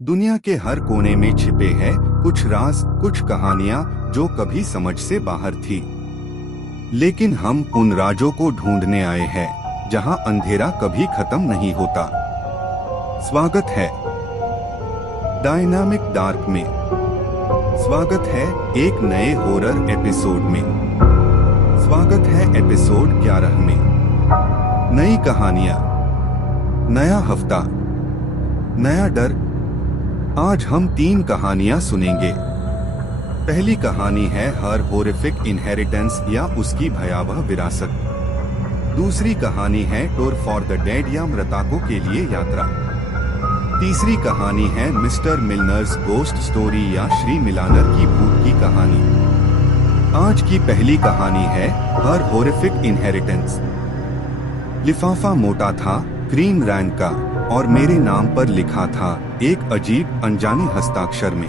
दुनिया के हर कोने में छिपे हैं कुछ राज, कुछ कहानियां जो कभी समझ से बाहर थी। लेकिन हम उन राजों को ढूंढने आए हैं जहां अंधेरा कभी खत्म नहीं होता। स्वागत है डायनामिक डार्क में। स्वागत है एक नए हॉरर एपिसोड में। स्वागत है एपिसोड 11 में। नई कहानियां, नया हफ्ता, नया डर। आज हम 3 कहानियां सुनेंगे। पहली कहानी है हर हॉरिफिक इनहेरिटेंस या उसकी भयावह विरासत। दूसरी कहानी है टूर फॉर द डेड या मृतकों के लिए यात्रा। तीसरी कहानी है मिस्टर मिलनर्स गोस्ट स्टोरी या श्री मिलानर की भूत की कहानी। आज की पहली कहानी है हर हॉरिफिक इनहेरिटेंस। लिफाफा मोटा था, क्रीम रंग का, और मेरे नाम पर लिखा था एक अजीब अनजाने हस्ताक्षर में।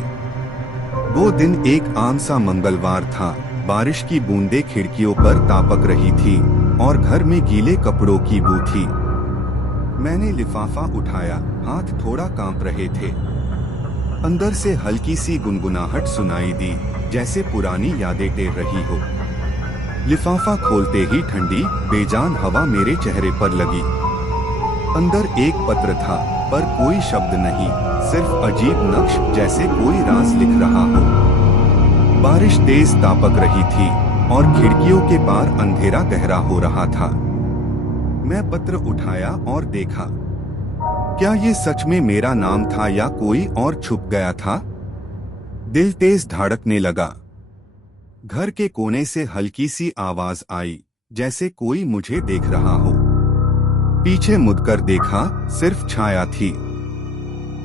वो दिन एक आम सा मंगलवार था। बारिश की बूंदें खिड़कियों पर तापक रही थी और घर में गीले कपड़ों की बू थी। मैंने लिफाफा उठाया, हाथ थोड़ा कांप रहे थे। अंदर से हल्की सी गुनगुनाहट सुनाई दी, जैसे पुरानी यादें टेर रही हो। लिफाफा खोलते ही ठंडी बेजान हवा मेरे चेहरे पर लगी। अंदर एक पत्र था, पर कोई शब्द नहीं, सिर्फ अजीब नक्श, जैसे कोई राज लिख रहा हो। बारिश तेज तापक रही थी और खिड़कियों के पार अंधेरा गहरा हो रहा था। मैं पत्र उठाया और देखा। क्या ये सच में मेरा नाम था या कोई और छुप गया था? दिल तेज धड़कने लगा। घर के कोने से हल्की सी आवाज आई, जैसे कोई मुझे देख रहा हो। पीछे मुड़कर देखा, सिर्फ छाया थी।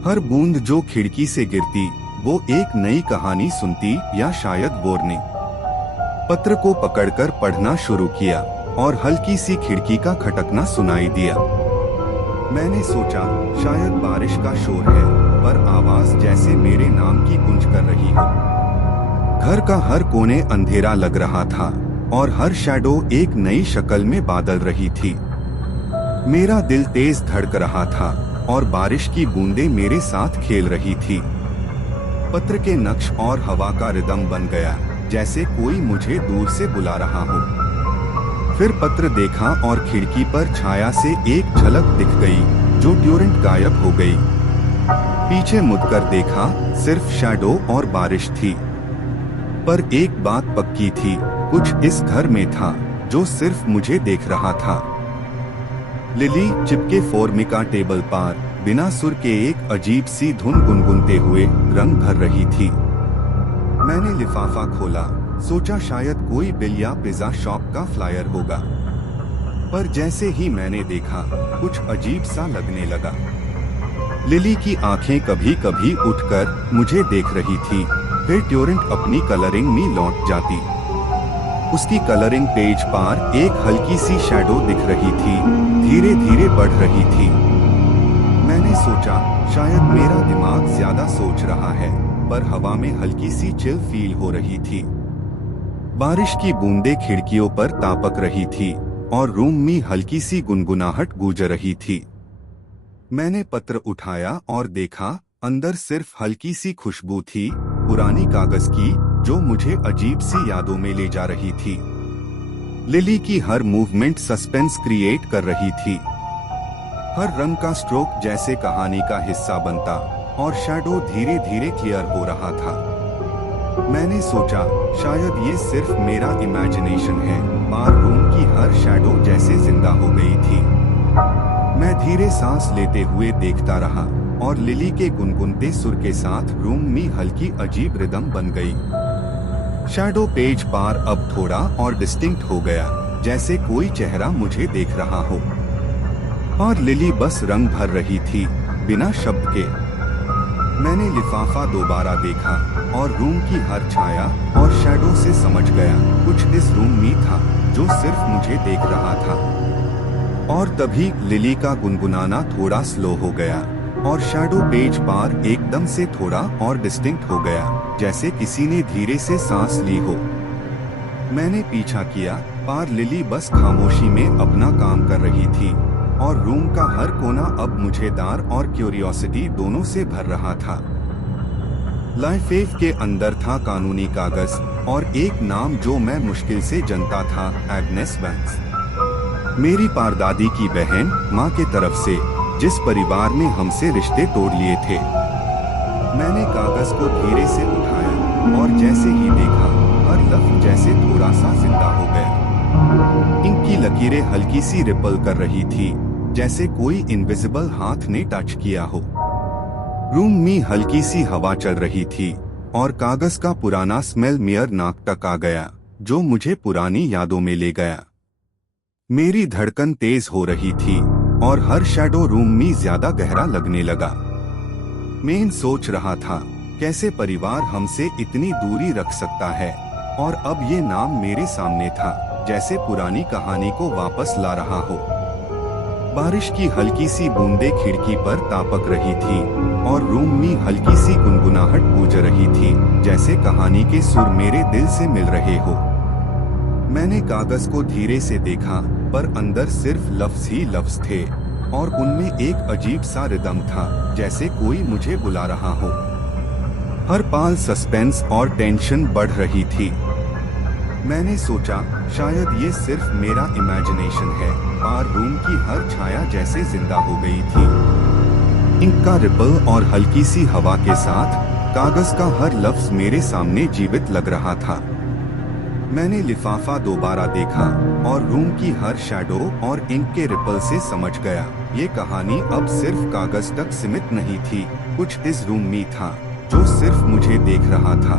हर बूंद जो खिड़की से गिरती वो एक नई कहानी सुनती, या शायद बोर ने। पत्र को पकड़कर पढ़ना शुरू किया और हल्की सी खिड़की का खटकना सुनाई दिया। मैंने सोचा शायद बारिश का शोर है, पर आवाज जैसे मेरे नाम की गूंज कर रही हो। घर का हर कोने अंधेरा लग रहा था और हर शैडो एक नई शक्ल में बदल रही थी। मेरा दिल तेज धड़क रहा था और बारिश की बूंदें मेरे साथ खेल रही थी। पत्र के नक्श और हवा का रिदम बन गया, जैसे कोई मुझे दूर से बुला रहा हो। फिर पत्र देखा और खिड़की पर छाया से एक झलक दिख गई, जो तुरंत गायब हो गई। पीछे मुड़कर देखा, सिर्फ शैडो और बारिश थी। पर एक बात पक्की थी, कुछ इस घर में था जो सिर्फ मुझे देख रहा था। लिली चिपके फोर्मिका टेबल पर बिना सुर के एक अजीब सी धुन गुनगुनते हुए रंग भर रही थी। मैंने लिफाफा खोला, सोचा शायद कोई बिल या पिज्जा शॉप का फ्लायर होगा। पर जैसे ही मैंने देखा, कुछ अजीब सा लगने लगा। लिली की आंखें कभी कभी उठकर मुझे देख रही थी, फिर तुरंत अपनी कलरिंग में लौट जाती। उसकी कलरिंग पेज पर एक हल्की सी शैडो दिख रही थी, धीरे धीरे बढ़ रही थी। मैंने सोचा शायद मेरा दिमाग ज्यादा सोच रहा है, पर हवा में हल्की सी चिल फील हो रही थी। बारिश की बूंदें खिड़कियों पर तापक रही थी और रूम में हल्की सी गुनगुनाहट गूंज रही थी। मैंने पत्र उठाया और देखा, अंदर सिर्फ हल्की सी खुशबू थी, पुरानी कागज की, जो मुझे अजीब सी यादों में ले जा रही थी। लिली की हर मूवमेंट सस्पेंस क्रिएट कर रही थी। हर रंग का स्ट्रोक जैसे कहानी का हिस्सा बनता और शैडो धीरे धीरे क्लियर हो रहा था। मैंने सोचा शायद ये सिर्फ मेरा इमेजिनेशन है, पर रूम की हर शैडो जैसे जिंदा हो गई थी। मैं धीरे सांस लेते हुए देखता रहा और लिली के गुनगुनते सुर के साथ रूम में हल्की अजीब रिदम बन गई। शैडो पेज पर अब थोड़ा और डिस्टिंक्ट हो गया, जैसे कोई चेहरा मुझे देख रहा हो। और लिली बस रंग भर रही थी, बिना शब्द के। मैंने लिफाफा दोबारा देखा और रूम की हर छाया और शैडो से समझ गया, कुछ इस रूम में था जो सिर्फ मुझे देख रहा था। और तभी लिली का गुनगुनाना थोड़ा स्लो हो गया और शैडो पेज पर एकदम से थोड़ा और डिस्टिंक्ट हो गया, जैसे किसी ने धीरे से सांस ली हो। मैंने पीछा किया, पर लिली बस खामोशी में अपना काम कर रही थी। और रूम का हर कोना अब मुझे डर और क्यूरियोसिटी दोनों से भर रहा था। लाइफेफ के अंदर था कानूनी कागज और एक नाम जो मैं मुश्किल से जानता था, एग्नेस वैंस। मेरी परदादी की बहन, माँ के तरफ से, जिस परिवार ने हमसे रिश्ते तोड़ लिए थे। मैंने कागज को धीरे से उठाया और जैसे ही देखा, हर लफ्ज जैसे थोड़ा सा जिंदा हो गया। इनकी लकीरें हल्की सी रिपल कर रही थी, जैसे कोई इनविजिबल हाथ ने टच किया हो। रूम में हल्की सी हवा चल रही थी और कागज का पुराना स्मेल मेयर नाक तक आ गया, जो मुझे पुरानी यादों में ले गया। मेरी धड़कन तेज हो रही थी और हर शैडो रूम में ज्यादा गहरा लगने लगा। मैं सोच रहा था, कैसे परिवार हमसे इतनी दूरी रख सकता है, और अब ये नाम मेरे सामने था, जैसे पुरानी कहानी को वापस ला रहा हो। बारिश की हल्की सी बूंदें खिड़की पर तापक रही थी और रूम में हल्की सी गुनगुनाहट गूंज रही थी, जैसे कहानी के सुर मेरे दिल से मिल रहे हो। मैंने कागज को धीरे से देखा, पर अंदर सिर्फ लफ्ज ही लफ्ज थे और उनमें एक अजीब सा रिदम था, जैसे कोई मुझे बुला रहा हो। हर पल सस्पेंस और टेंशन बढ़ रही थी। मैंने सोचा, शायद ये सिर्फ मेरा इमेजिनेशन है, और रूम की हर छाया जैसे जिंदा हो गई थी। इंक का रिपल और हल्की सी हवा के साथ कागज का हर लफ्ज मेरे सामने जीवित लग रहा था। मैंने लिफाफा दोबारा देखा और रूम की हर शैडो और इंक के रिपल से समझ गया, ये कहानी अब सिर्फ कागज तक सीमित नहीं थी। कुछ इस रूम में था जो सिर्फ मुझे देख रहा था।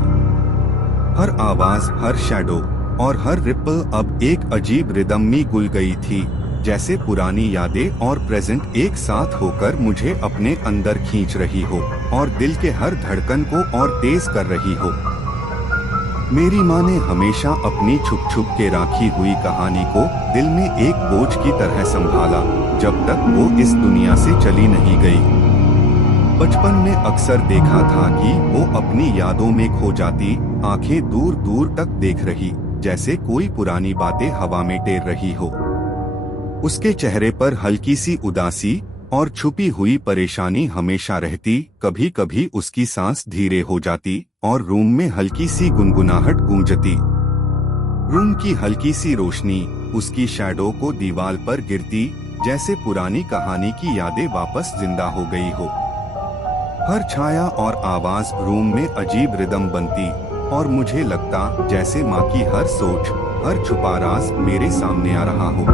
हर आवाज, हर शैडो और हर रिपल अब एक अजीब रिदम में घुल गई थी, जैसे पुरानी यादें और प्रेजेंट एक साथ होकर मुझे अपने अंदर खींच रही हो और दिल के हर धड़कन को और तेज कर रही हो। मेरी माँ ने हमेशा अपनी छुप छुप के राखी हुई कहानी को दिल में एक बोझ की तरह संभाला, जब तक वो इस दुनिया से चली नहीं गई। बचपन में अक्सर देखा था कि वो अपनी यादों में खो जाती, आंखें दूर दूर तक देख रही, जैसे कोई पुरानी बातें हवा में तैर रही हो। उसके चेहरे पर हल्की सी उदासी और छुपी हुई परेशानी हमेशा रहती। कभी कभी उसकी सांस धीरे हो जाती और रूम में हल्की सी गुनगुनाहट गूंजती। रूम की हल्की सी रोशनी उसकी शैडो को दीवार पर गिरती, जैसे पुरानी कहानी की यादें वापस जिंदा हो गई हो। हर छाया और आवाज रूम में अजीब रिदम बनती और मुझे लगता जैसे माँ की हर सोच, हर छुपा राज मेरे सामने आ रहा हो।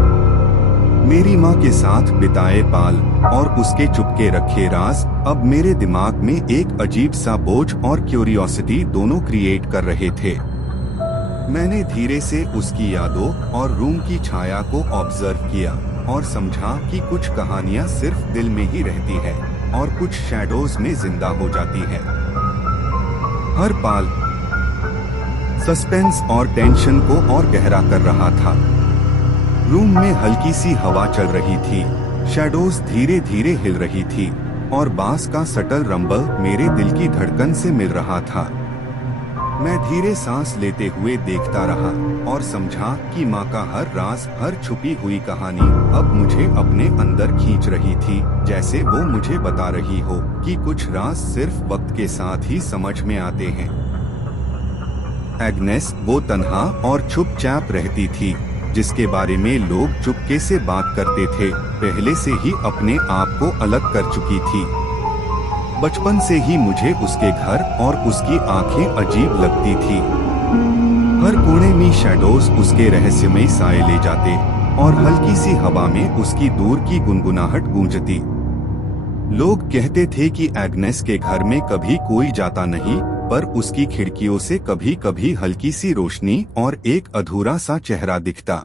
मेरी माँ के साथ बिताए पल और उसके चुपके रखे राज अब मेरे दिमाग में एक अजीब सा बोझ और क्यूरियोसिटी दोनों क्रिएट कर रहे थे। मैंने धीरे से उसकी यादों और रूम की छाया को ऑब्जर्व किया और समझा कि कुछ कहानियाँ सिर्फ दिल में ही रहती है और कुछ शैडोज में जिंदा हो जाती है। हर पल सस्पेंस और टेंशन को और गहरा कर रहा था। रूम में हल्की सी हवा चल रही थी, शैडोज धीरे धीरे हिल रही थी और बांस का सटल रंबल मेरे दिल की धड़कन से मिल रहा था। मैं धीरे सांस लेते हुए देखता रहा और समझा कि माँ का हर राज, हर छुपी हुई कहानी अब मुझे अपने अंदर खींच रही थी, जैसे वो मुझे बता रही हो कि कुछ राज सिर्फ वक्त के साथ ही समझ में आते हैं। एग्नेस वो तन्हा और चुपचाप रहती थी, जिसके बारे में लोग चुपके से बात करते थे, पहले से ही अपने आप को अलग कर चुकी थी। बचपन से ही मुझे उसके घर और उसकी आंखें अजीब लगती थी। हर कोने में शैडोज उसके रहस्यमय साए ले जाते और हल्की सी हवा में उसकी दूर की गुनगुनाहट गूंजती। लोग कहते थे कि एग्नेस के घर में कभी कोई जाता नहीं, पर उसकी खिड़कियों से कभी कभी हल्की सी रोशनी और एक अधूरा सा चेहरा दिखता।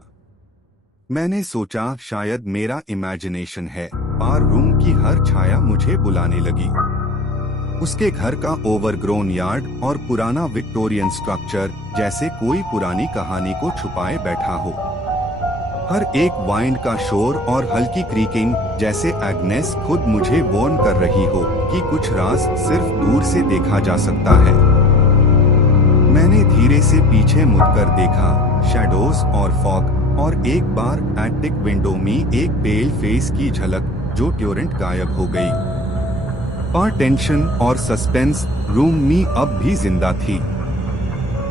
मैंने सोचा शायद मेरा इमेजिनेशन है, और रूम की हर छाया मुझे बुलाने लगी। उसके घर का ओवरग्रोन यार्ड और पुराना विक्टोरियन स्ट्रक्चर जैसे कोई पुरानी कहानी को छुपाए बैठा हो। हर एक वाइंड का शोर और हल्की क्रीकिंग, जैसे एग्नेस खुद मुझे वार्न कर रही हो कि कुछ राज सिर्फ दूर से देखा जा सकता है। मैंने धीरे से पीछे मुड़कर देखा, शैडोज और फॉग और एक बार एटिक विंडो में एक पेल फेस की झलक जो ट्यूरेंट गायब हो गई। पर टेंशन और सस्पेंस रूम में अब भी जिंदा थी।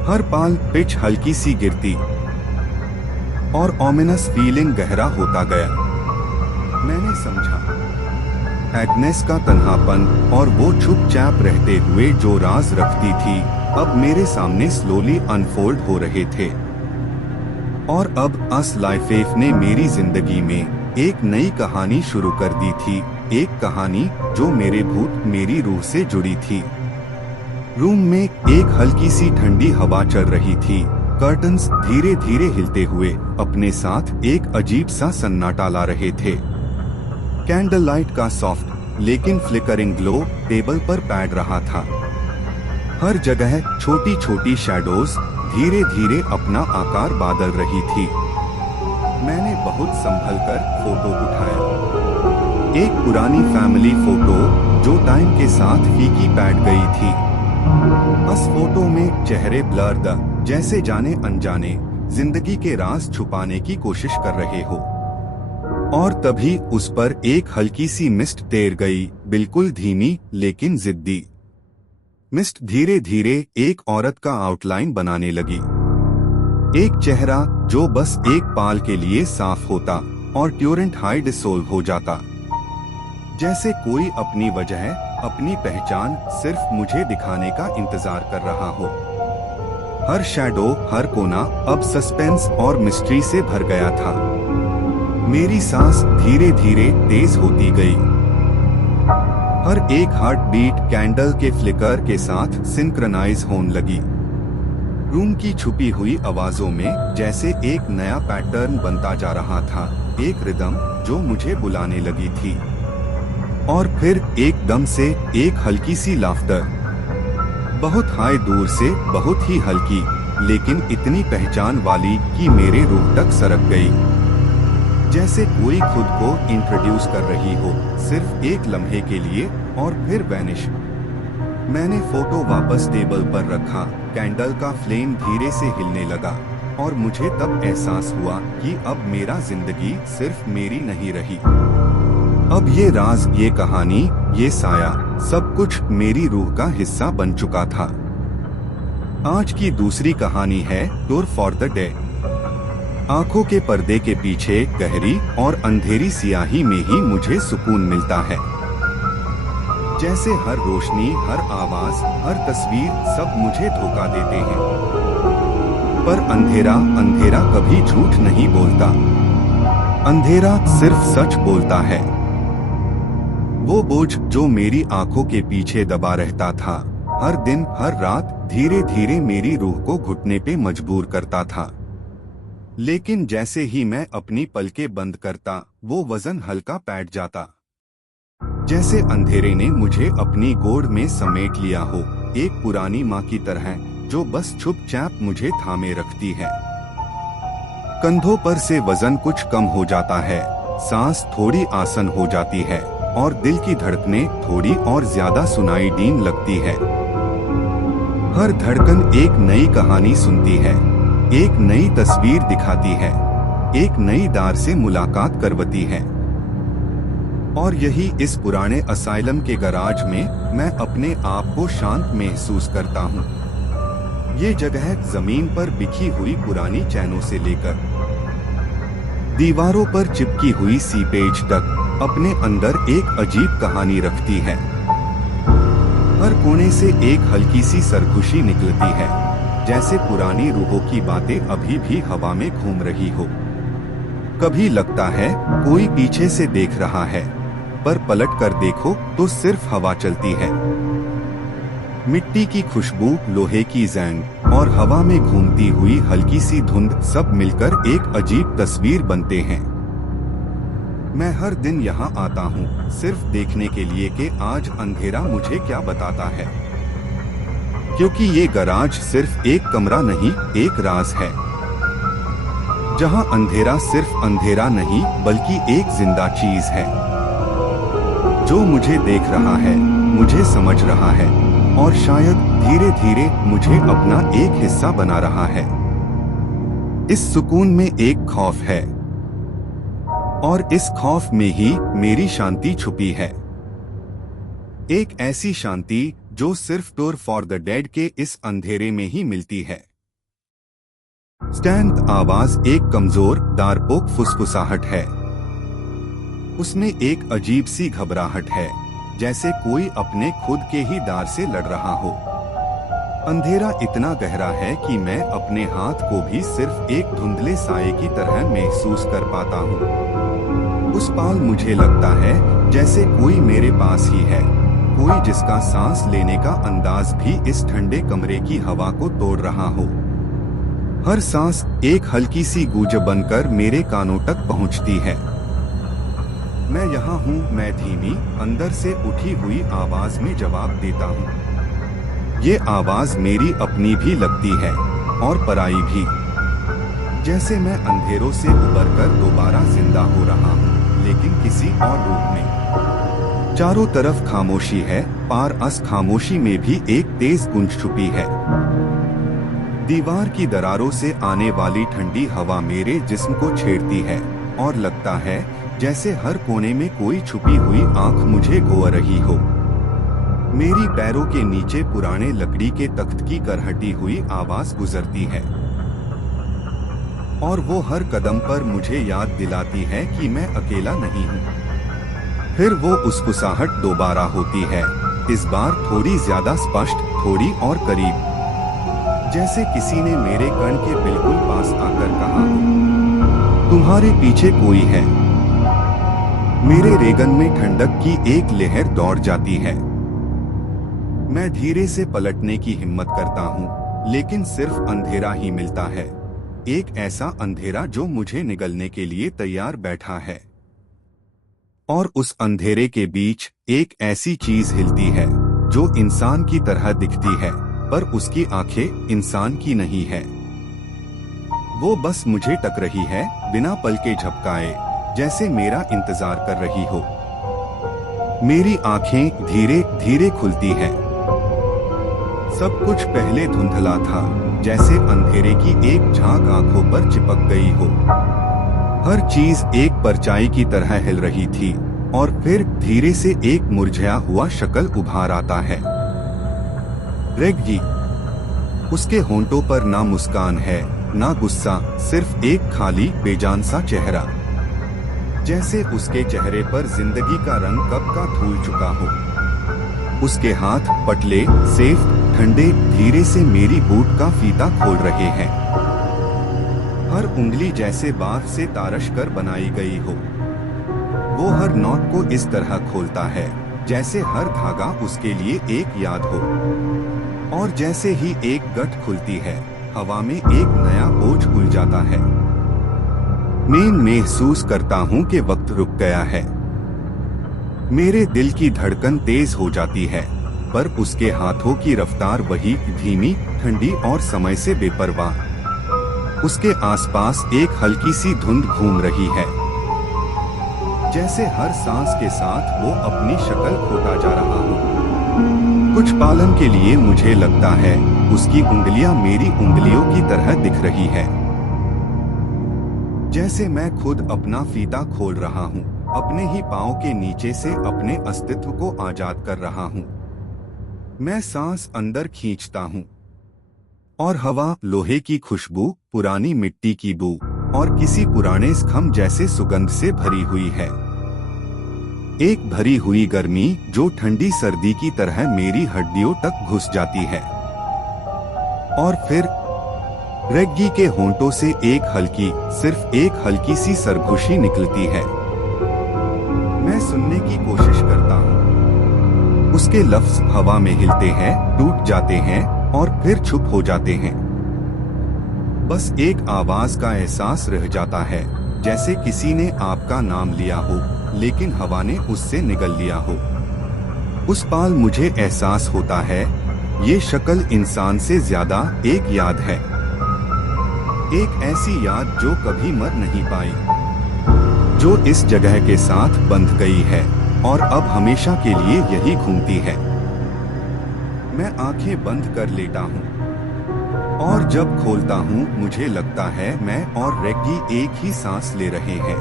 हर पाल पिच हल्की सी गिरती और ओमिनस फीलिंग गहरा होता गया। मैंने समझा एग्नेस का तन्हापन और वो चुपचाप रहते हुए जो राज रखती थी अब मेरे सामने स्लोली अनफोल्ड हो रहे थे। और अब अस लाइफेफ ने मेरी जिंदगी में एक नई कहानी शुरू कर दी थी, एक कहानी जो मेरे भूत मेरी रूह से जुड़ी थी। रूम में एक हल्की सी ठंडी हवा चल रही थी। कर्टन्स धीरे धीरे हिलते हुए अपने साथ एक अजीब सा सन्नाटा ला रहे थे। कैंडल लाइट का सॉफ्ट लेकिन फ्लिकरिंग ग्लो टेबल पर पैड रहा था। हर जगह छोटी छोटी शैडोज धीरे धीरे अपना आकार बदल रही थी। मैंने बहुत संभलकर फोटो उठाया। एक पुरानी फैमिली फोटो जो टाइम के साथ फीकी पैड गई थी। उस फोटो में चेहरे ब्लर जैसे जाने अनजाने जिंदगी के राज छुपाने की कोशिश कर रहे हो। और तभी उस पर एक हल्की सी मिस्ट तैर गई, बिल्कुल धीमी लेकिन जिद्दी। मिस्ट धीरे धीरे एक औरत का आउटलाइन बनाने लगी। एक चेहरा जो बस एक पाल के लिए साफ होता और ट्यूरेंट हाई डिसोल्व हो जाता। जैसे कोई अपनी वजह, अपनी पहचान सिर्फ मुझे दिखाने का इंतजार कर रहा हो। हर शैडो, हर कोना अब सस्पेंस और मिस्ट्री से भर गया था। मेरी सांस धीरे धीरे तेज होती गई। हर एक हार्ट बीट कैंडल के फ्लिकर के साथ सिंक्रनाइज होने लगी। रूम की छुपी हुई आवाजों में जैसे एक नया पैटर्न बनता जा रहा था, एक रिदम जो मुझे बुलाने लगी थी। और फिर एकदम से एक हल्की सी लाफ्टर, बहुत हाई दूर से, बहुत ही हल्की, लेकिन इतनी पहचान वाली कि मेरे रूह तक सरक गई। जैसे कोई खुद को इंट्रोड्यूस कर रही हो, सिर्फ एक लम्हे के लिए और फिर वैनिश। मैंने फोटो वापस टेबल पर रखा। कैंडल का फ्लेम धीरे से हिलने लगा और मुझे तब एहसास हुआ कि अब मेरा जिंदगी सिर्फ मेरी नहीं रही। अब ये राज, ये कहानी, ये साया, सब कुछ मेरी रूह का हिस्सा बन चुका था। आज की दूसरी कहानी है टूर फॉर द डे। आंखों के पर्दे के पीछे गहरी और अंधेरी सियाही में ही मुझे सुकून मिलता है। जैसे हर रोशनी, हर आवाज, हर तस्वीर सब मुझे धोखा देते हैं। पर अंधेरा, अंधेरा कभी झूठ नहीं बोलता। अंधेरा सिर्फ सच बोलता है। वो बोझ जो मेरी आंखों के पीछे दबा रहता था, हर दिन, हर रात धीरे धीरे मेरी रूह को घुटने पे मजबूर करता था। लेकिन जैसे ही मैं अपनी पलकें बंद करता, वो वजन हल्का पैट जाता। जैसे अंधेरे ने मुझे अपनी गोद में समेट लिया हो, एक पुरानी माँ की तरह जो बस चुपचाप मुझे थामे रखती है। कंधों पर से वजन कुछ कम हो जाता है, सांस थोड़ी आसान हो जाती है और दिल की धड़कनें थोड़ी और ज्यादा सुनाई देने लगती है। हर धड़कन एक नई कहानी सुनती है, एक नई तस्वीर दिखाती है, एक नई दार से मुलाकात करवाती है। और यही इस पुराने असाइलम के गराज में मैं अपने आप को शांत महसूस करता हूँ। ये जगह जमीन पर बिखी हुई पुरानी चैनों से लेकर दीवारों पर चिपकी हुई सीपेज तक अपने अंदर एक अजीब कहानी रखती है। हर कोने से एक हल्की सी सरगुशी निकलती है, जैसे पुरानी रूहों की बातें अभी भी हवा में घूम रही हो। कभी लगता है कोई पीछे से देख रहा है, पर पलट कर देखो तो सिर्फ हवा चलती है। मिट्टी की खुशबू, लोहे की जंग और हवा में घूमती हुई हल्की सी धुंध सब मिलकर एक अजीब तस्वीर बनते हैं। मैं हर दिन यहाँ आता हूँ सिर्फ देखने के लिए कि आज अंधेरा मुझे क्या बताता है। क्योंकि ये गराज सिर्फ एक कमरा नहीं, एक राज है, जहाँ अंधेरा सिर्फ अंधेरा नहीं बल्कि एक जिंदा चीज है जो मुझे देख रहा है, मुझे समझ रहा है और शायद धीरे धीरे मुझे अपना एक हिस्सा बना रहा है। इस सुकून में एक खौफ है, और इस खौफ में ही मेरी शांति छुपी है। एक ऐसी शांति जो सिर्फ टूर फॉर द डेड के इस अंधेरे में ही मिलती है। स्टैंड आवाज एक कमजोर डारपोक फुसफुसाहट है। उसमें एक अजीब सी घबराहट है, जैसे कोई अपने खुद के ही दार से लड़ रहा हो। अंधेरा इतना गहरा है कि मैं अपने हाथ को भी सिर्फ एक धुंधले साए की तरह महसूस कर पाता हूँ। उस पाल मुझे लगता है जैसे कोई मेरे पास ही है, कोई जिसका सांस लेने का अंदाज भी इस ठंडे कमरे की हवा को तोड़ रहा हो। हर सांस एक हल्की सी गूंज बनकर मेरे कानों तक पहुँचती है। मैं यहाँ हूँ, मैं धीमी अंदर से उठी हुई आवाज में जवाब देता हूँ। ये आवाज मेरी अपनी भी लगती है और पराई भी, जैसे मैं अंधेरों से उबरकर दोबारा जिंदा हो रहा हूँ, लेकिन किसी और रूप में। चारों तरफ खामोशी है, पार अस खामोशी में भी एक तेज गूंज छुपी है। दीवार की दरारों से आने वाली ठंडी हवा मेरे जिस्म को छेड़ती है और लगता है जैसे हर कोने में कोई छुपी हुई आंख मुझे गोह रही हो। मेरी पैरों के नीचे पुराने लकड़ी के तख्त की करहटी हुई आवाज गुजरती है, और वो हर कदम पर मुझे याद दिलाती है कि मैं अकेला नहीं हूँ। फिर वो उसकुसाहट दोबारा होती है, इस बार थोड़ी ज्यादा स्पष्ट, थोड़ी और करीब, जैसे किसी ने मेरे कान के बिल्कुल पास आकर कहा हो, तुम्हारे पीछे कोई है। मेरे रेगन में ठंडक की एक लहर दौड़ जाती है। मैं धीरे से पलटने की हिम्मत करता हूँ, लेकिन सिर्फ अंधेरा ही मिलता है। एक ऐसा अंधेरा जो मुझे निगलने के लिए तैयार बैठा है। और उस अंधेरे के बीच एक ऐसी चीज हिलती है जो इंसान की तरह दिखती है, पर उसकी आंखें इंसान की नहीं है। वो बस मुझे टक रही है, बिना पलके झपकाए, जैसे मेरा इंतजार कर रही हो। मेरी आंखें धीरे धीरे खुलती हैं। सब कुछ पहले धुंधला था, जैसे अंधेरे की एक झांक आंखों पर चिपक गई हो। हर चीज एक परछाई की तरह हिल रही थी, और फिर धीरे से एक मुरझाया हुआ शक्ल उभार आता है। रेग्गी। उसके होंठों पर ना मुस्कान है, ना गुस्सा, सिर्फ एक खाली बेजान सा चेहरा, जैसे उसके चेहरे पर जिंदगी का रंग कब का धुल चुका हो। उसके हाथ पतले, सेफ, ठंडे, धीरे से मेरी बूट का फीता खोल रहे हैं। हर उंगली जैसे बाफ से तारश कर बनाई गई हो। वो हर नॉट को इस तरह खोलता है जैसे हर धागा उसके लिए एक याद हो। और जैसे ही एक गठ खुलती है, हवा में एक नया बोझ उड़ जाता है। मैं महसूस करता हूँ कि वक्त रुक गया है। मेरे दिल की धड़कन तेज हो जाती है, पर उसके हाथों की रफ्तार वही धीमी, ठंडी और समय से बेपरवाह। उसके आसपास एक हल्की सी धुंध घूम रही है, जैसे हर सांस के साथ वो अपनी शक्ल खोता जा रहा हो। कुछ पालन के लिए मुझे लगता है उसकी उंगलियां मेरी उंगलियों की तरह दिख रही है, जैसे मैं खुद अपना फीता खोल रहा हूँ, अपने ही पाँव के नीचे से अपने अस्तित्व को आजाद कर रहा हूँ। मैं सांस अंदर खींचता हूँ, और हवा लोहे की खुशबू, पुरानी मिट्टी की बू और किसी पुराने स्खम जैसे सुगंध से भरी हुई है। एक भरी हुई गर्मी जो ठंडी सर्दी की तरह मेरी हड्डियों तक घुस जाती है। और फिर रेग्गी के होंठों से एक हल्की, सिर्फ एक हल्की सी सरगोशी निकलती है। मैं सुनने की कोशिश करता हूँ। उसके लफ्ज हवा में हिलते हैं, टूट जाते हैं और फिर चुप हो जाते हैं। बस एक आवाज का एहसास रह जाता है, जैसे किसी ने आपका नाम लिया हो, लेकिन हवा ने उससे निगल लिया हो। उस पाल मुझे एहसास होता है, ये शक्ल इंसान से ज्यादा एक याद है। एक ऐसी याद जो कभी मर नहीं पाई, जो इस जगह के साथ बंध गई है और अब हमेशा के लिए यही घूमती है। मैं आंखें बंद कर लेता हूँ, और जब खोलता हूँ मुझे लगता है मैं और रेग्गी एक ही सांस ले रहे हैं।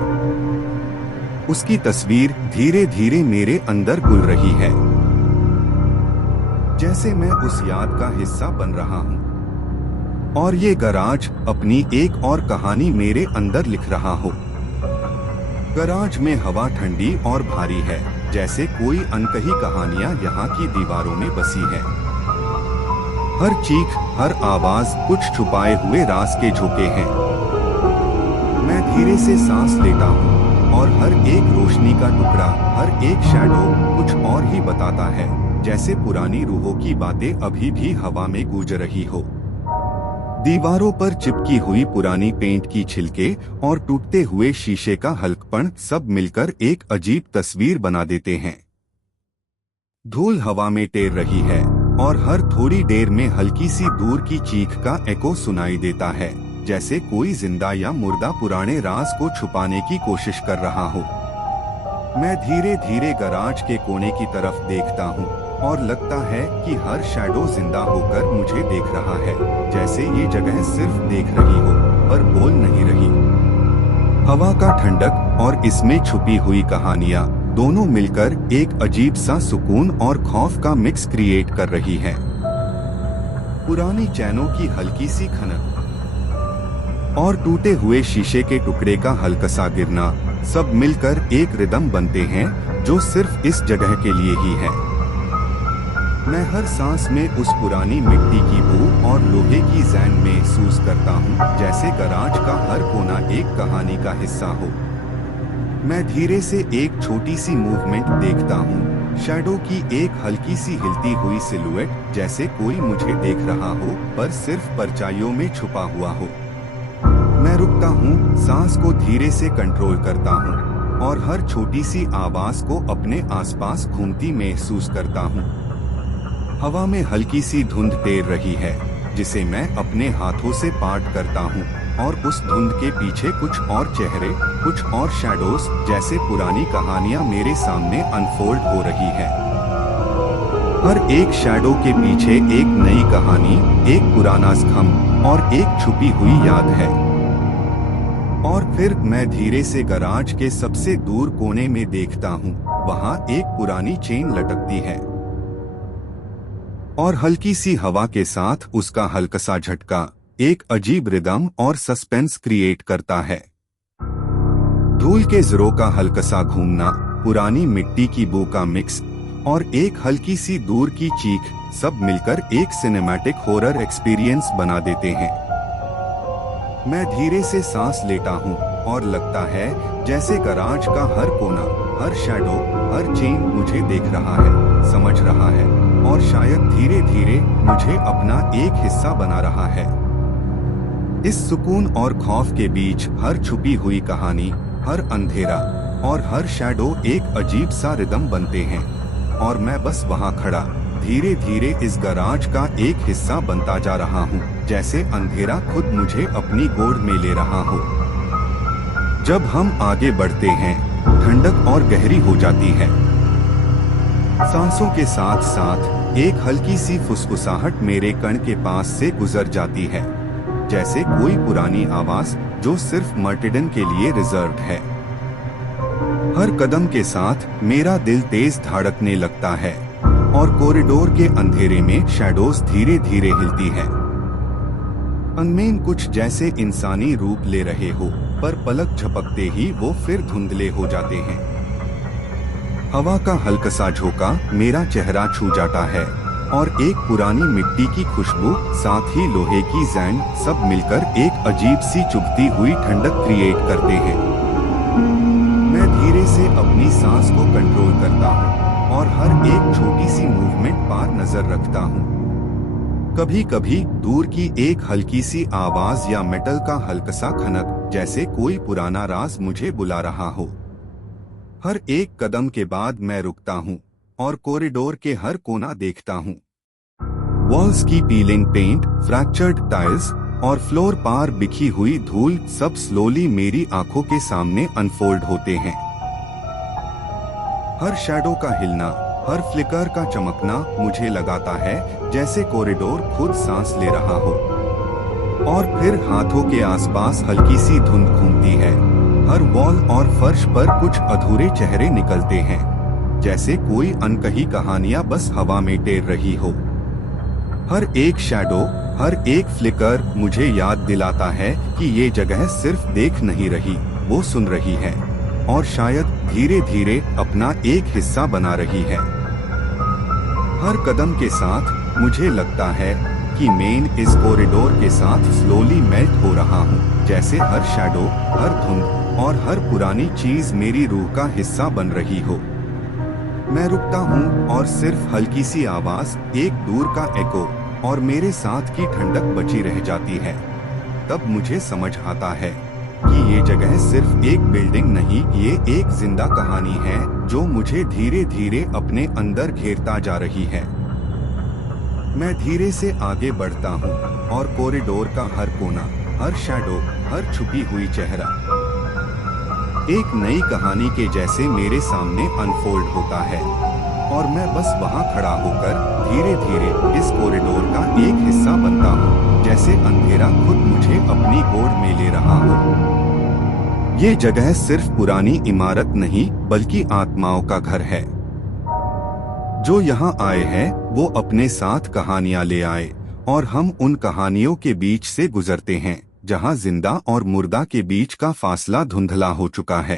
उसकी तस्वीर धीरे धीरे मेरे अंदर घुल रही है, जैसे मैं उस याद का हिस्सा बन रहा हूँ। और ये गराज अपनी एक और कहानी मेरे अंदर लिख रहा हो। गराज में हवा ठंडी और भारी है, जैसे कोई अनकही कहानियां यहाँ की दीवारों में बसी है। हर चीख, हर आवाज कुछ छुपाए हुए राज के झोंके हैं। मैं धीरे से सांस लेता हूँ और हर एक रोशनी का टुकड़ा, हर एक शैडो कुछ और ही बताता है, जैसे पुरानी रूहों की बातें अभी भी हवा में गूंज रही हो। दीवारों पर चिपकी हुई पुरानी पेंट की छिलके और टूटते हुए शीशे का हल्कपन सब मिलकर एक अजीब तस्वीर बना देते हैं। धूल हवा में तैर रही है और हर थोड़ी देर में हल्की सी दूर की चीख का एको सुनाई देता है, जैसे कोई जिंदा या मुर्दा पुराने राज को छुपाने की कोशिश कर रहा हो। मैं धीरे धीरे गराज के कोने की तरफ देखता हूँ और लगता है कि हर शैडो जिंदा होकर मुझे देख रहा है, जैसे ये जगह सिर्फ देख रही हो पर बोल नहीं रही। हवा का ठंडक और इसमें छुपी हुई कहानियाँ दोनों मिलकर एक अजीब सा सुकून और खौफ का मिक्स क्रिएट कर रही है। पुरानी चैनों की हल्की सी खनक और टूटे हुए शीशे के टुकड़े का हल्का सा गिरना सब मिलकर एक रिदम बनते हैं जो सिर्फ इस जगह के लिए ही है। मैं हर सांस में उस पुरानी मिट्टी की बू और लोहे की जैन महसूस करता हूँ, जैसे गराज का हर कोना एक कहानी का हिस्सा हो। मैं धीरे से एक छोटी सी मूवमेंट देखता हूँ, शैडो की एक हल्की सी हिलती हुई सिलुएट, जैसे कोई मुझे देख रहा हो पर सिर्फ परछाइयों में छुपा हुआ हो। मैं रुकता हूँ, सांस को धीरे से कंट्रोल करता हूँ और हर छोटी सी आवाज को अपने आसपास घूमती महसूस करता हूँ। हवा में हल्की सी धुंध तैर रही है, जिसे मैं अपने हाथों से पार्ट करता हूँ और उस धुंध के पीछे कुछ और चेहरे, कुछ और शैडोज, जैसे पुरानी कहानियाँ मेरे सामने अनफोल्ड हो रही है। हर एक शैडो के पीछे एक नई कहानी, एक पुराना जख्म और एक छुपी हुई याद है। और फिर मैं धीरे से गराज के सबसे दूर कोने में देखता हूँ, वहाँ एक पुरानी चेन लटकती है और हल्की सी हवा के साथ उसका हल्का सा झटका एक अजीब रिदम और सस्पेंस क्रिएट करता है। धूल के ज़रों का हल्का सा घूमना, पुरानी मिट्टी की बू का मिक्स और एक हल्की सी दूर की चीख सब मिलकर एक सिनेमैटिक हॉरर एक्सपीरियंस बना देते हैं। मैं धीरे से सांस लेता हूँ और लगता है जैसे गराज का हर कोना, हर शैडो, हर चेन मुझे देख रहा है, समझ रहा है और शायद धीरे धीरे मुझे अपना एक हिस्सा बना रहा है। इस सुकून और खौफ के बीच हर छुपी हुई कहानी, हर अंधेरा और हर शैडो एक अजीब सा रिदम बनते हैं और मैं बस वहाँ खड़ा धीरे धीरे इस गराज का एक हिस्सा बनता जा रहा हूँ, जैसे अंधेरा खुद मुझे अपनी गोद में ले रहा हो। जब हम आगे बढ़ते हैं, ठंडक और गहरी हो जाती है। सांसों के साथ साथ एक हल्की सी फुसफुसाहट मेरे कण के पास से गुजर जाती है, जैसे कोई पुरानी आवाज जो सिर्फ मर्टिडन के लिए रिजर्व्ड है। हर कदम के साथ मेरा दिल तेज धड़कने लगता है और कॉरिडोर के अंधेरे में शैडोज धीरे धीरे हिलती हैं। अनमेन कुछ जैसे इंसानी रूप ले रहे हो, पर पलक झपकते ही वो फिर धुंधले हो जाते हैं। हवा का हल्का सा झोंका मेरा चेहरा छू जाता है और एक पुरानी मिट्टी की खुशबू, साथ ही लोहे की जैन सब मिलकर एक अजीब सी चुभती हुई ठंडक क्रिएट करते हैं। मैं धीरे से अपनी सांस को कंट्रोल करता हूँ और हर एक छोटी सी मूवमेंट पर नजर रखता हूँ। कभी कभी दूर की एक हल्की सी आवाज या मेटल का हल्का सा खनक, जैसे कोई पुराना राज मुझे बुला रहा हो। हर एक कदम के बाद मैं रुकता हूँ और कॉरिडोर के हर कोना देखता हूँ। वॉल्स की पीलिंग पेंट, फ्रैक्चर्ड टाइल्स और फ्लोर पर बिखी हुई धूल सब स्लोली मेरी आंखों के सामने अनफोल्ड होते हैं। हर शैडो का हिलना, हर फ्लिकर का चमकना मुझे लगाता है जैसे कॉरिडोर खुद सांस ले रहा हो। और फिर हाथों के आसपास हल्की सी धुंध घूमती है। हर वॉल और फर्श पर कुछ अधूरे चेहरे निकलते हैं, जैसे कोई अनकही कहानियां बस हवा में तैर रही हो। हर एक शैडो, हर एक फ्लिकर मुझे याद दिलाता है कि ये जगह सिर्फ देख नहीं रही, वो सुन रही है और शायद धीरे धीरे अपना एक हिस्सा बना रही है। हर कदम के साथ मुझे लगता है कि मैं इस कॉरिडोर के साथ स्लोली मेल्ट हो रहा हूँ, जैसे हर शैडो, हर धुंध और हर पुरानी चीज मेरी रूह का हिस्सा बन रही हो। मैं रुकता हूँ और सिर्फ हल्की सी आवाज, एक दूर का एको और मेरे साथ की ठंडक बची रह जाती है। तब मुझे समझ आता है कि ये जगह सिर्फ एक बिल्डिंग नहीं, ये एक जिंदा कहानी है जो मुझे धीरे धीरे अपने अंदर घेरता जा रही है। मैं धीरे से आगे बढ़ता हूँ और कॉरिडोर का हर कोना, हर शैडो, हर छुपी हुई चेहरा एक नई कहानी के जैसे मेरे सामने अनफोल्ड होता है और मैं बस वहाँ खड़ा होकर धीरे धीरे इस कॉरिडोर का एक हिस्सा बनता हूँ, जैसे अंधेरा खुद मुझे अपनी गोद में ले रहा हो। ये जगह सिर्फ पुरानी इमारत नहीं बल्कि आत्माओं का घर है। जो यहाँ आए हैं वो अपने साथ कहानियां ले आए और हम उन कहानियों के बीच से गुजरते हैं जहाँ जिंदा और मुर्दा के बीच का फासला धुंधला हो चुका है।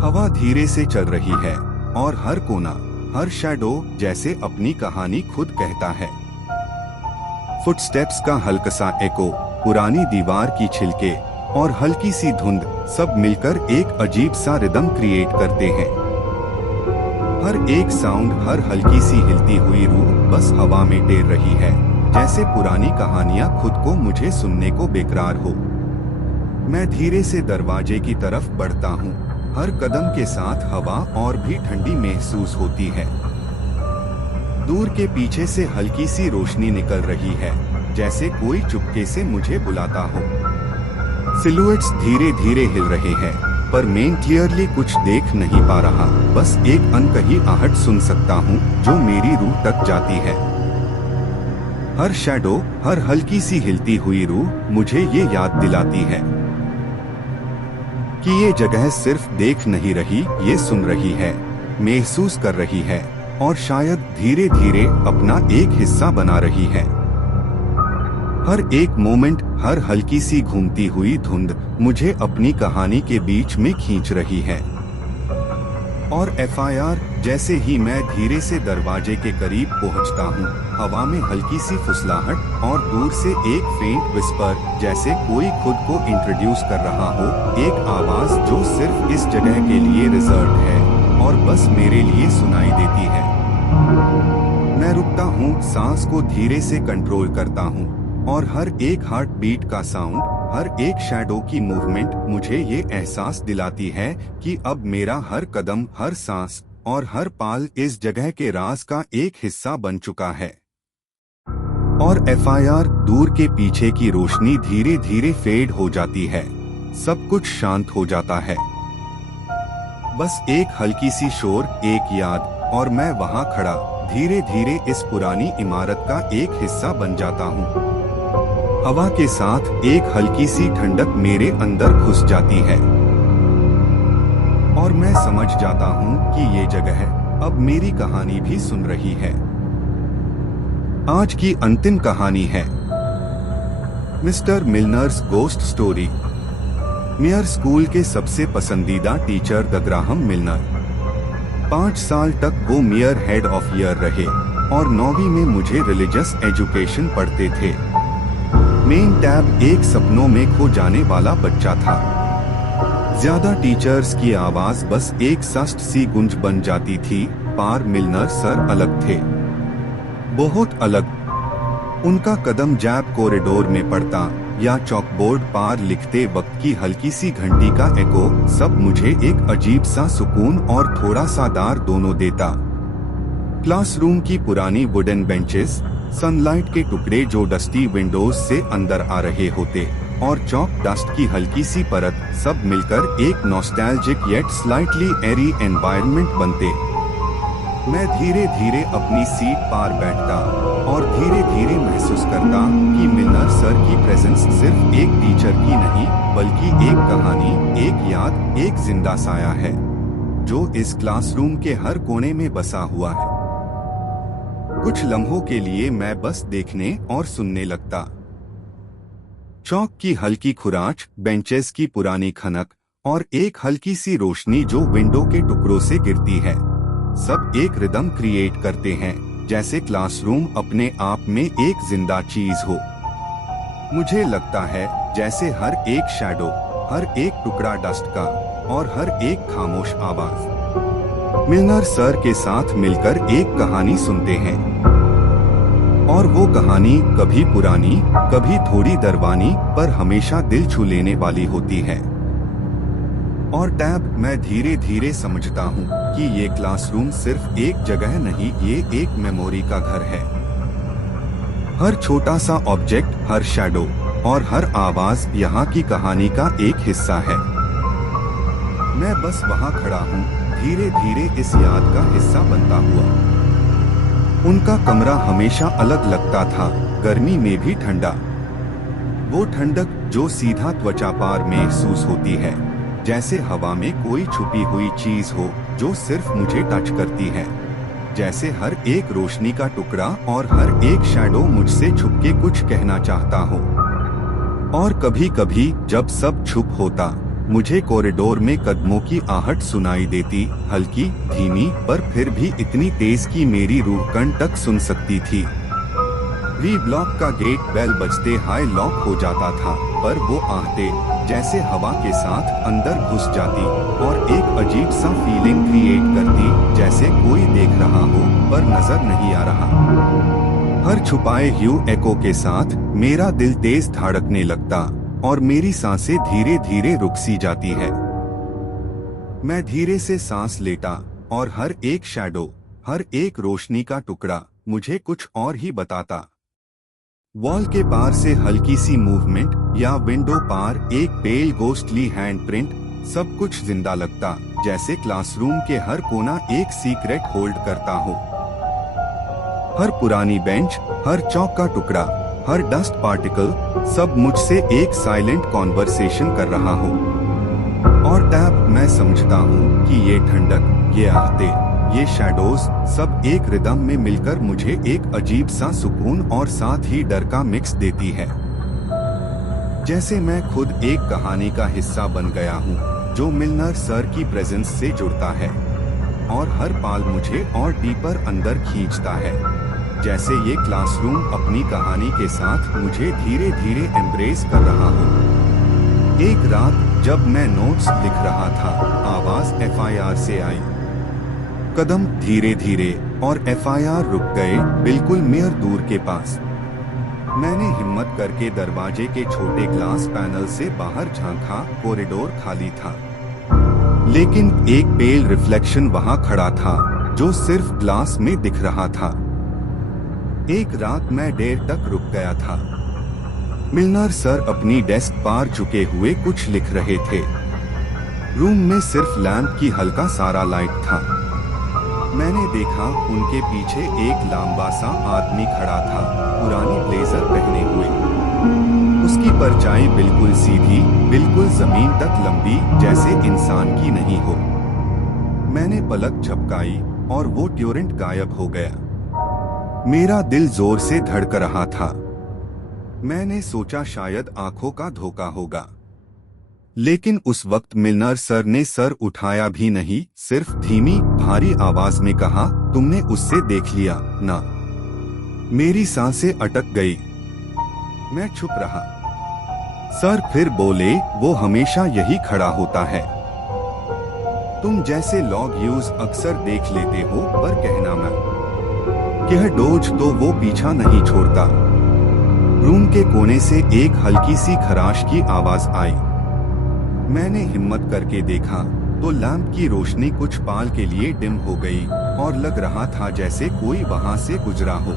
हवा धीरे से चल रही है और हर कोना, हर शैडो जैसे अपनी कहानी खुद कहता है। फुटस्टेप्स का हल्का सा एको, पुरानी दीवार की छिलके और हल्की सी धुंध सब मिलकर एक अजीब सा रिदम क्रिएट करते हैं। हर एक साउंड, हर हल्की सी हिलती हुई रूह बस हवा में तैर रही है, जैसे पुरानी कहानियां खुद को मुझे सुनने को बेकरार हो। मैं धीरे से दरवाजे की तरफ बढ़ता हूँ। हर कदम के साथ हवा और भी ठंडी महसूस होती है। दूर के पीछे से हल्की सी रोशनी निकल रही है, जैसे कोई चुपके से मुझे बुलाता हो। सिलुएट्स धीरे धीरे हिल रहे हैं, पर मैं क्लियरली कुछ देख नहीं पा रहा, बस एक अनकही आहट सुन सकता हूँ जो मेरी रूह तक जाती है। हर शैडो, हर हल्की सी हिलती हुई रूह मुझे ये याद दिलाती है कि ये जगह सिर्फ देख नहीं रही, ये सुन रही है, महसूस कर रही है और शायद धीरे धीरे अपना एक हिस्सा बना रही है। हर एक मोमेंट, हर हल्की सी घूमती हुई धुंध मुझे अपनी कहानी के बीच में खींच रही है। और FIR, जैसे ही मैं धीरे से दरवाजे के करीब पहुंचता हूं, हवा में हल्की सी फुसलाहट और दूर से एक फेंट विस्पर, जैसे कोई खुद को इंट्रोड्यूस कर रहा हो, एक आवाज जो सिर्फ इस जगह के लिए रिजर्व है और बस मेरे लिए सुनाई देती है। मैं रुकता हूँ, सांस को धीरे से कंट्रोल करता हूँ और हर एक हार्ट बीट का साउंड, हर एक शैडो की मूवमेंट मुझे ये एहसास दिलाती है कि अब मेरा हर कदम, हर सांस और हर पाल इस जगह के राज का एक हिस्सा बन चुका है। और FIR, दूर के पीछे की रोशनी धीरे धीरे फेड हो जाती है, सब कुछ शांत हो जाता है। बस एक हल्की सी शोर, एक याद और मैं वहाँ खड़ा धीरे धीरे इस पुरानी इमारत का एक हिस्सा बन जाता हूँ। हवा के साथ एक हल्की सी ठंडक मेरे अंदर घुस जाती है और मैं समझ जाता हूँ कि ये जगह अब मेरी कहानी भी सुन रही है। आज की अंतिम कहानी है मिस्टर मिलनर्स गोस्ट स्टोरी। मेयर स्कूल के सबसे पसंदीदा टीचर द ग्राहम मिलनर। 5 साल तक वो मेयर हेड ऑफ ईयर रहे और 9वीं में मुझे रिलीजियस एजुकेशन पढ़ते थे। मेन टैब एक सपनों में खो जाने वाला बच्चा था। ज्यादा टीचर्स की आवाज बस एक सस्त सी गुंज बन जाती थी, पर मिलनर सर अलग थे, बहुत अलग। उनका कदम जैब कॉरिडोर में पड़ता या चॉकबोर्ड पार लिखते वक्त की हल्की सी घंटी का एको, सब मुझे एक अजीब सा सुकून और थोड़ा सा डर दोनों देता। क्लासरूम की पुरानी वुडन बेंचेस, सनलाइट के टुकड़े जो डस्टी विंडोज से अंदर आ रहे होते और चॉक डस्ट की हल्की सी परत, सब मिलकर एक नॉस्टैल्जिक येट स्लाइटली एरी एनवायरनमेंट बनते। मैं धीरे धीरे अपनी सीट पर बैठता और धीरे धीरे महसूस करता कि मिलनर सर की प्रेजेंस सिर्फ एक टीचर की नहीं बल्कि एक कहानी, एक याद, एक जिंदा साया है जो इस क्लासरूम के हर कोने में बसा हुआ है। कुछ लम्हों के लिए मैं बस देखने और सुनने लगता। चौक की हल्की खुराच, बेंचेस की पुरानी खनक और एक हल्की सी रोशनी जो विंडो के टुकड़ों से गिरती है, सब एक रिदम क्रिएट करते हैं, जैसे क्लासरूम अपने आप में एक जिंदा चीज हो। मुझे लगता है जैसे हर एक शैडो, हर एक टुकड़ा डस्ट का और हर एक खामोश आवाज मिलनर सर के साथ मिलकर एक कहानी सुनते हैं। और वो कहानी कभी पुरानी, कभी थोड़ी दरवानी, पर हमेशा दिल छू लेने वाली होती है। और टैब मैं धीरे धीरे समझता हूँ कि ये क्लासरूम सिर्फ एक जगह नहीं, ये एक मेमोरी का घर है। हर छोटा सा ऑब्जेक्ट, हर शैडो और हर आवाज यहाँ की कहानी का एक हिस्सा है। मैं बस वहाँ खड़ा हूँ, धीरे धीरे इस याद का हिस्सा बनता हुआ। उनका कमरा हमेशा अलग लगता था, गर्मी में भी ठंडा। वो ठंडक जो सीधा त्वचा पार महसूस होती है, जैसे हवा में कोई छुपी हुई चीज हो जो सिर्फ मुझे टच करती है। जैसे हर एक रोशनी का टुकड़ा और हर एक शैडो मुझसे छुप के कुछ कहना चाहता हो। और कभी कभी जब सब चुप होता, मुझे कॉरिडोर में कदमों की आहट सुनाई देती, हल्की, धीमी, पर फिर भी इतनी तेज कि मेरी रूह कण तक सुन सकती थी। वी ब्लॉक का गेट बेल बजते हाई लॉक हो जाता था, पर वो आहते जैसे हवा के साथ अंदर घुस जाती और एक अजीब सा फीलिंग क्रिएट करती, जैसे कोई देख रहा हो पर नजर नहीं आ रहा। हर छुपाए ह्यू एको के साथ मेरा दिल तेज धड़कने लगता और मेरी सांसें धीरे धीरे रुक सी जाती है। मैं धीरे से सांस लेता और हर एक शैडो, हर एक रोशनी का टुकड़ा मुझे कुछ और ही बताता। वॉल के पार से हल्की सी मूवमेंट या विंडो पार एक पेल गोस्टली हैंडप्रिंट, सब कुछ जिंदा लगता, जैसे क्लासरूम के हर कोना एक सीक्रेट होल्ड करता हो। हर पुरानी बेंच, हर चौक का टुकड़ा, हर डस्ट पार्टिकल, सब मुझसे एक साइलेंट कॉन्वर्सेशन कर रहा हो। और टैब मैं समझता हूँ कि ये ठंडक, ये आहते, ये शैडोज सब एक रिदम में मिलकर मुझे एक अजीब सा सुकून और साथ ही डर का मिक्स देती है। जैसे मैं खुद एक कहानी का हिस्सा बन गया हूँ जो मिलनर सर की प्रेजेंस से जुड़ता है और हर पाल मुझे और डीपर अंदर खींचता है। जैसे ये क्लासरूम अपनी कहानी के साथ मुझे धीरे धीरे एम्ब्रेस कर रहा हो। एक रात जब मैं नोट्स लिख रहा था, आवाज FIR से आई। कदम धीरे धीरे और FIR रुक गए, बिल्कुल मेयर दूर के पास। मैंने हिम्मत करके दरवाजे के छोटे ग्लास पैनल से बाहर झांका। कॉरिडोर खाली था, लेकिन एक पेल रिफ्लेक्शन वहां खड़ा था जो सिर्फ ग्लास में दिख रहा था। एक रात मैं देर तक रुक गया था। मिलनर सर अपनी डेस्क पार झुके हुए कुछ लिख रहे थे। रूम में सिर्फ लैंप की हल्का सारा लाइट था। मैंने देखा उनके पीछे एक लंबा सा आदमी खड़ा था, पुरानी ब्लेजर पहने हुए। उसकी परछाई बिल्कुल सीधी, बिल्कुल जमीन तक लंबी, जैसे इंसान की नहीं हो। मैंने पलक झपकाई और वो ट्यूरेंट गायब हो गया। मेरा दिल जोर से धड़क रहा था। मैंने सोचा शायद आंखों का धोखा होगा, लेकिन उस वक्त मिलनर सर ने सर उठाया भी नहीं, सिर्फ धीमी भारी आवाज में कहा, तुमने उससे देख लिया ना? मेरी सांसें अटक गई। मैं चुप रहा। सर फिर बोले, वो हमेशा यही खड़ा होता है। तुम जैसे लॉग यूज अक्सर देख लेते हो, पर कहना मत। यह डोज तो वो पीछा नहीं छोड़ता। रूम के कोने से एक हल्की सी खराश की आवाज आई। मैंने हिम्मत करके देखा तो लैंप की रोशनी कुछ पाल के लिए डिम हो गई और लग रहा था जैसे कोई वहां से गुजरा हो।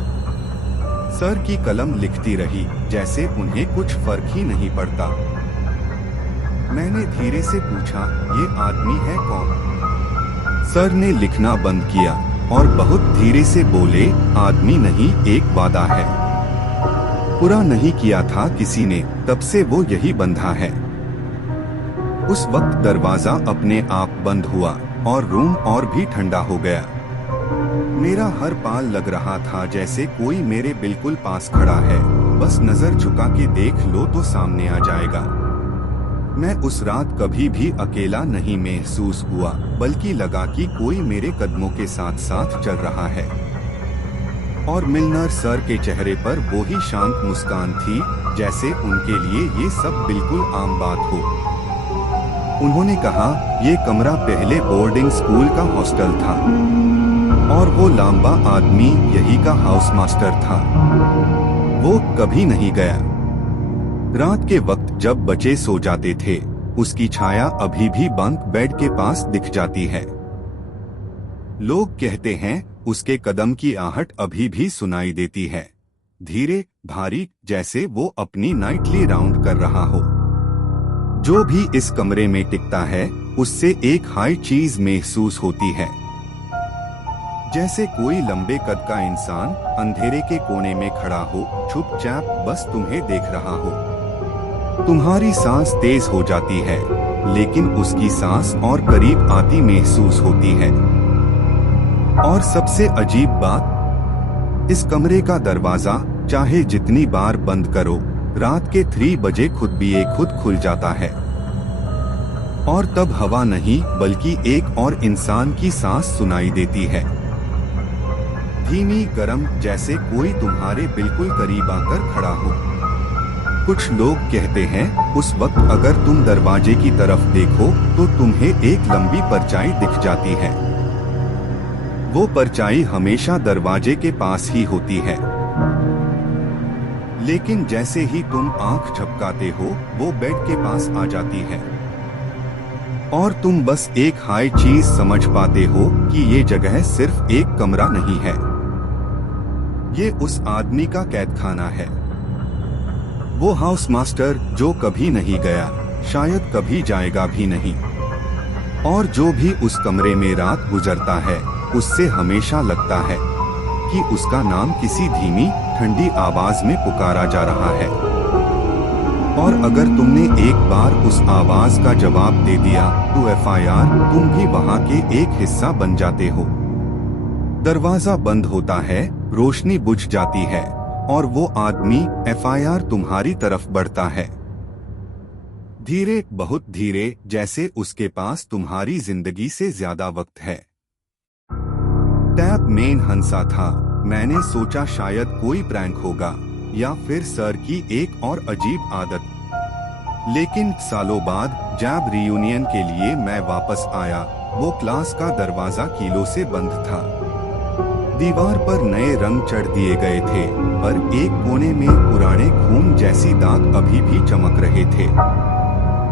सर की कलम लिखती रही, जैसे उन्हें कुछ फर्क ही नहीं पड़ता। मैंने धीरे से पूछा, ये आदमी है कौन? सर ने लिखना बंद किया। और बहुत धीरे से बोले, आदमी नहीं, एक वादा है। पूरा नहीं किया था किसी ने, तब से वो यही बंधा है। उस वक्त दरवाजा अपने आप बंद हुआ और रूम और भी ठंडा हो गया। मेरा हर पाल लग रहा था जैसे कोई मेरे बिल्कुल पास खड़ा है, बस नजर झुका के देख लो तो सामने आ जाएगा। मैं उस रात कभी भी अकेला नहीं महसूस हुआ, बल्कि लगा कि कोई मेरे कदमों के साथ साथ चल रहा है। और मिलनर सर के चेहरे पर वो ही शांत मुस्कान थी, जैसे उनके लिए ये सब बिल्कुल आम बात हो। उन्होंने कहा, ये कमरा पहले बोर्डिंग स्कूल का हॉस्टल था और वो लंबा आदमी यही का हाउस मास्टर था। वो कभी नहीं गया। रात के वक्त जब बच्चे सो जाते थे, उसकी छाया अभी भी बंक बेड के पास दिख जाती है। लोग कहते हैं उसके कदम की आहट अभी भी सुनाई देती है, धीरे भारी, जैसे वो अपनी नाइटली राउंड कर रहा हो। जो भी इस कमरे में टिकता है, उससे एक हाई चीज महसूस होती है, जैसे कोई लंबे कद का इंसान अंधेरे के कोने में खड़ा हो, चुपचाप बस तुम्हें देख रहा हो। तुम्हारी सांस तेज हो जाती है, लेकिन उसकी सांस और करीब आती महसूस होती है। और सबसे अजीब बात, इस कमरे का दरवाजा चाहे जितनी बार बंद करो, रात के 3 बजे खुद खुल जाता है। और तब हवा नहीं बल्कि एक और इंसान की सांस सुनाई देती है, धीमी गरम, जैसे कोई तुम्हारे बिल्कुल करीब आकर खड़ा हो। कुछ लोग कहते हैं उस वक्त अगर तुम दरवाजे की तरफ देखो तो तुम्हें एक लंबी परछाई दिख जाती है। वो परछाई हमेशा दरवाजे के पास ही होती है, लेकिन जैसे ही तुम आंख झपकाते हो, वो बेड के पास आ जाती है और तुम बस एक हाई चीज समझ पाते हो कि ये जगह सिर्फ एक कमरा नहीं है, ये उस आदमी का कैदखाना है। वो हाउस मास्टर जो कभी नहीं गया, शायद कभी जाएगा भी नहीं। और जो भी उस कमरे में रात गुजरता है, उससे हमेशा लगता है कि उसका नाम किसी धीमी ठंडी आवाज में पुकारा जा रहा है। और अगर तुमने एक बार उस आवाज का जवाब दे दिया तो FIR तुम भी वहां के एक हिस्सा बन जाते हो। दरवाजा बंद होता है, रोशनी बुझ जाती है और वो आदमी FIR तुम्हारी तरफ बढ़ता है, धीरे, बहुत धीरे, जैसे उसके पास तुम्हारी जिंदगी से ज्यादा वक्त है। टैब मेन हंसा था। मैंने सोचा शायद कोई प्रैंक होगा या फिर सर की एक और अजीब आदत। लेकिन सालों बाद जब रियूनियन के लिए मैं वापस आया, वो क्लास का दरवाजा कीलों से बंद था। दीवार पर नए रंग चढ़ दिए गए थे, पर एक कोने में पुराने खून जैसी दाग अभी भी चमक रहे थे।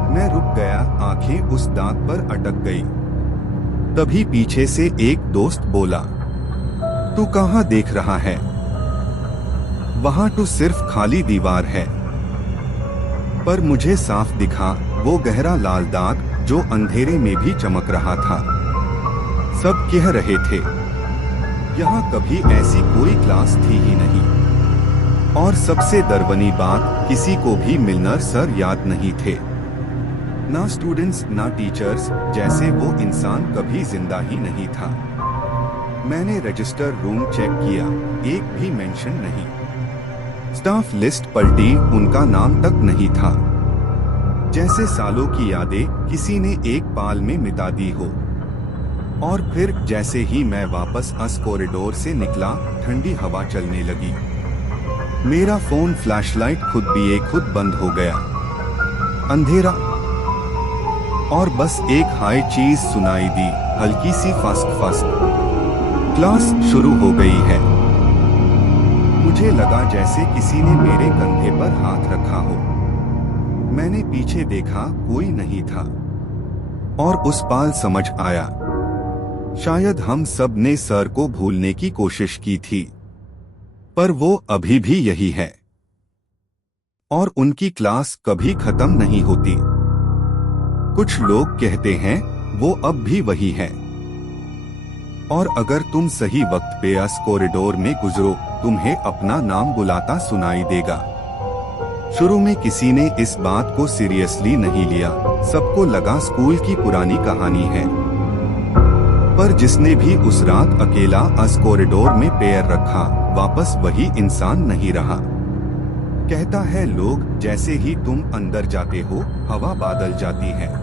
मैं रुक गया, आंखें उस दाग पर अटक गई। तभी पीछे से एक दोस्त बोला, तू कहाँ देख रहा है? वहां तो सिर्फ खाली दीवार है। पर मुझे साफ दिखा वो गहरा लाल दाग जो अंधेरे में भी चमक रहा था। सब कह रहे थे यहाँ कभी ऐसी कोई क्लास थी ही नहीं। और सबसे दर्दनाक बात, किसी को भी मिलनर सर याद नहीं थे, ना स्टूडेंट्स ना टीचर्स, जैसे वो इंसान कभी जिंदा ही नहीं था। मैंने रजिस्टर रूम चेक किया, एक भी मेंशन नहीं। स्टाफ लिस्ट पलटी, उनका नाम तक नहीं था। जैसे सालों की यादें किसी ने एक पाल में मिटा दी हो। और फिर जैसे ही मैं वापस उस कॉरिडोर से निकला, ठंडी हवा चलने लगी। मेरा फोन फ्लैशलाइट खुद बंद हो गया। अंधेरा और बस एक हाई चीज सुनाई दी, हल्की सी फस्क फस्क। क्लास शुरू हो गई है। मुझे लगा जैसे किसी ने मेरे कंधे पर हाथ रखा हो। मैंने पीछे देखा, कोई नहीं था। और उस पल समझ आया, शायद हम सब ने सर को भूलने की कोशिश की थी, पर वो अभी भी यही है। और उनकी क्लास कभी खत्म नहीं होती। कुछ लोग कहते हैं वो अब भी वही है। और अगर तुम सही वक्त पे इस कॉरिडोर में गुजरो, तुम्हें अपना नाम बुलाता सुनाई देगा। शुरू में किसी ने इस बात को सीरियसली नहीं लिया, सबको लगा स्कूल की पुरानी कहानी है। पर जिसने भी उस रात अकेला इस कॉरिडोर में पैर रखा, वापस वही इंसान नहीं रहा। कहता है लोग, जैसे ही तुम अंदर जाते हो, हवा बदल जाती है।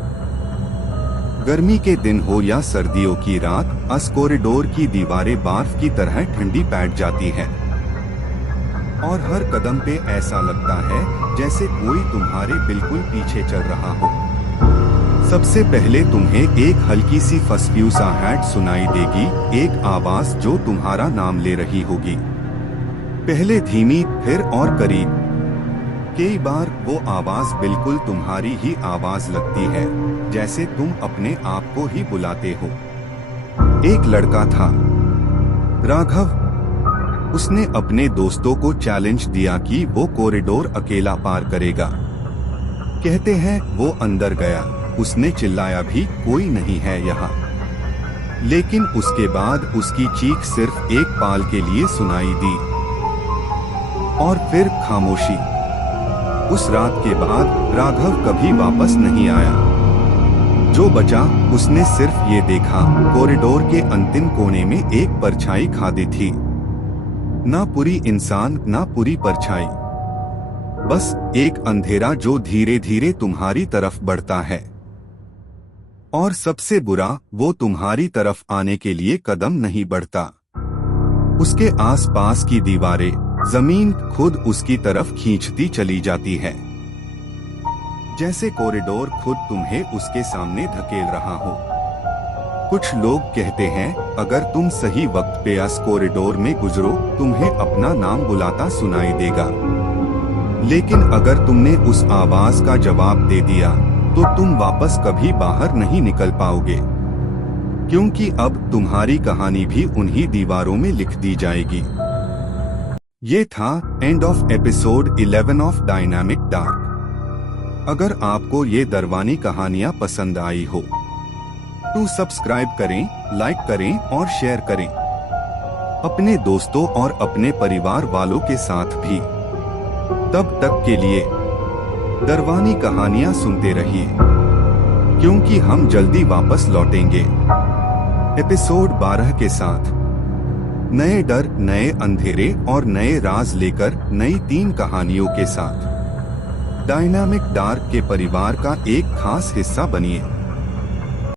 गर्मी के दिन हो या सर्दियों की रात, इस कॉरिडोर की दीवारें बर्फ की तरह ठंडी बैठ जाती है और हर कदम पे ऐसा लगता है जैसे कोई तुम्हारे बिल्कुल पीछे चल रहा हो। सबसे पहले तुम्हें एक हल्की सी फसफ्यूसाहट सुनाई देगी, एक आवाज जो तुम्हारा नाम ले रही होगी। पहले धीमी, फिर और करीब। कई बार वो आवाज बिल्कुल तुम्हारी ही आवाज लगती है, जैसे तुम अपने आप को ही बुलाते हो। एक लड़का था, राघव। उसने अपने दोस्तों को चैलेंज दिया कि वो कॉरिडोर अकेला पार करेगा। कहते हैं वो अंदर गया, उसने चिल्लाया भी, कोई नहीं है यहाँ। लेकिन उसके बाद उसकी चीख सिर्फ एक पल के लिए सुनाई दी और फिर खामोशी। उस रात के बाद राघव कभी वापस नहीं आया। जो बचा, उसने सिर्फ ये देखा, कॉरिडोर के अंतिम कोने में एक परछाई खड़ी थी। ना पूरी इंसान, ना पूरी परछाई, बस एक अंधेरा जो धीरे धीरे तुम्हारी तरफ बढ़ता है। और सबसे बुरा, वो तुम्हारी तरफ आने के लिए कदम नहीं बढ़ता। उसके आसपास की दीवारें, जमीन खुद उसकी तरफ खींचती चली जाती है, जैसे कॉरिडोर खुद तुम्हें उसके सामने धकेल रहा हो। कुछ लोग कहते हैं, अगर तुम सही वक्त पे इस कॉरिडोर में गुजरो, तुम्हें अपना नाम बुलाता सुनाई देगा। लेकिन अगर तुमने उस आवाज का जवाब दे दिया, तो तुम वापस कभी बाहर नहीं निकल पाओगे, क्योंकि अब तुम्हारी कहानी भी उन्हीं दीवारों में लिख दी जाएगी। ये था end of episode 11 of dynamic dark. अगर आपको ये दरवानी कहानियां पसंद आई हो तो सब्सक्राइब करें, लाइक करें और शेयर करें अपने दोस्तों और अपने परिवार वालों के साथ भी। तब तक के लिए दरवानी कहानियां सुनते रहिए, क्योंकि हम जल्दी वापस लौटेंगे एपिसोड 12 के साथ। नए डर, नए अंधेरे और नए राज लेकर नई 3 कहानियों के साथ डायनामिक डार्क के परिवार का एक खास हिस्सा बनिए।